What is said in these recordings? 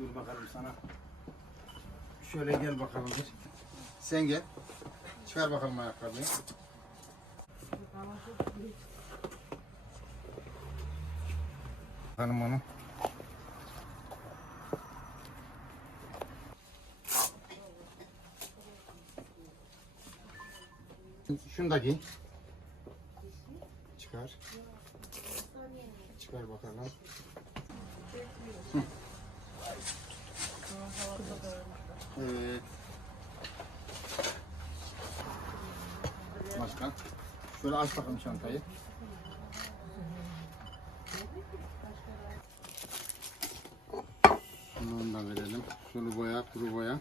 Dur bakalım sana. Şöyle gel bakalım bir. Sen gel. Çıkar bakalım ayakkabıyı. Hanım onu. Şunu da giy. Çıkar. Çıkar bakalım. Hı. Evet. Başka. Şöyle aç bakalım çantayı. Bunu da verelim. Şunu boya, kuru boya.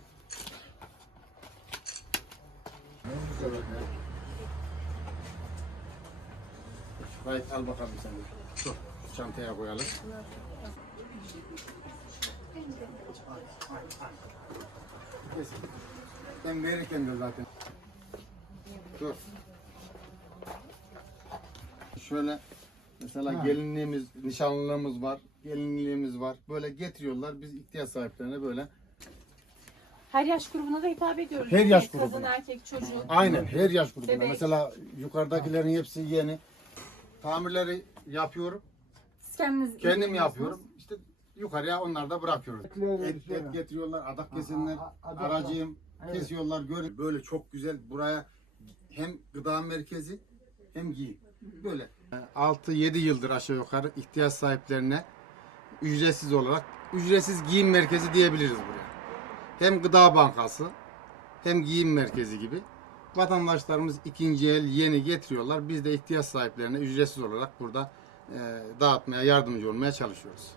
Evet. Al bakalım sen de. Dur, çantaya koyalım. Kes. Ben verirken de zaten. Dur. Şöyle mesela gelinliğimiz, nişanlılığımız var, gelinliğimiz var. Böyle getiriyorlar. Biz ihtiyaç sahiplerine böyle. Her yaş grubuna da hitap ediyoruz. Her yaş Kadın, grubuna. erkek, çocuk. Aynen her yaş grubunda. Bebek. Mesela yukarıdakilerin hepsi yeni. Tamirleri yapıyorum. Siz kendiniz Kendim yapıyorum. Yukarıya onları da bırakıyoruz. Et, et getiriyorlar, adak kesinler, aracıyım, kesiyorlar. Gör böyle çok güzel buraya hem gıda merkezi hem giyim. Böyle. 6-7 yıldır aşağı yukarı ihtiyaç sahiplerine ücretsiz olarak ücretsiz giyim merkezi diyebiliriz buraya. Hem gıda bankası hem giyim merkezi gibi. Vatandaşlarımız ikinci el yeni getiriyorlar. Biz de ihtiyaç sahiplerine ücretsiz olarak burada e, dağıtmaya, yardımcı olmaya çalışıyoruz.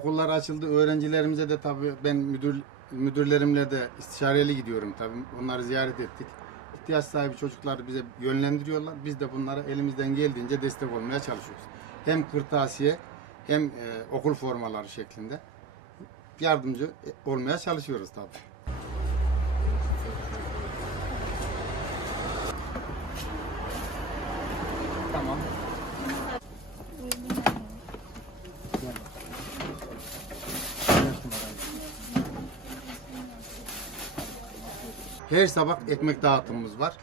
Okullar açıldı. Öğrencilerimize de tabii ben müdür müdürlerimle de istişareli gidiyorum tabii. Onları ziyaret ettik. İhtiyaç sahibi çocukları bize yönlendiriyorlar. Biz de bunlara elimizden geldiğince destek olmaya çalışıyoruz. Hem kırtasiye hem e, okul formaları şeklinde yardımcı olmaya çalışıyoruz tabii. Her sabah ekmek dağıtımımız var.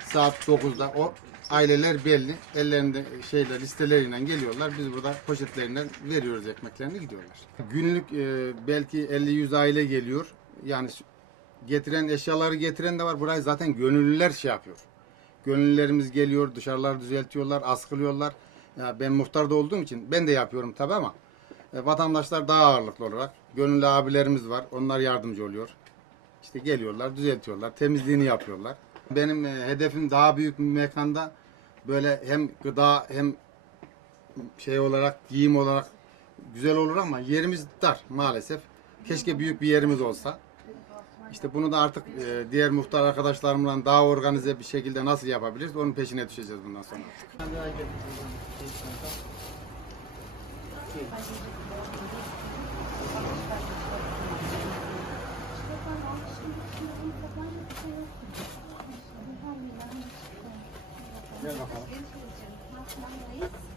Saat 9'da o aileler belli. Ellerinde şeyler listeleriyle geliyorlar. Biz burada poşetlerinden veriyoruz ekmeklerini gidiyorlar. Günlük e, belki 50-100 aile geliyor. Yani getiren eşyaları getiren de var. Burayı zaten gönüllüler şey yapıyor. Gönüllülerimiz geliyor, dışarılar düzeltiyorlar, askılıyorlar. Ya ben muhtarda olduğum için ben de yapıyorum tabi ama e, vatandaşlar daha ağırlıklı olarak gönüllü abilerimiz var. Onlar yardımcı oluyor. İşte geliyorlar, düzeltiyorlar, temizliğini yapıyorlar. Benim e, hedefim daha büyük bir mekanda böyle hem gıda hem şey olarak, giyim olarak güzel olur ama yerimiz dar maalesef. Keşke büyük bir yerimiz olsa. İşte bunu da artık e, diğer muhtar arkadaşlarımla daha organize bir şekilde nasıl yapabiliriz onun peşine düşeceğiz bundan sonra. Yeah, no problem.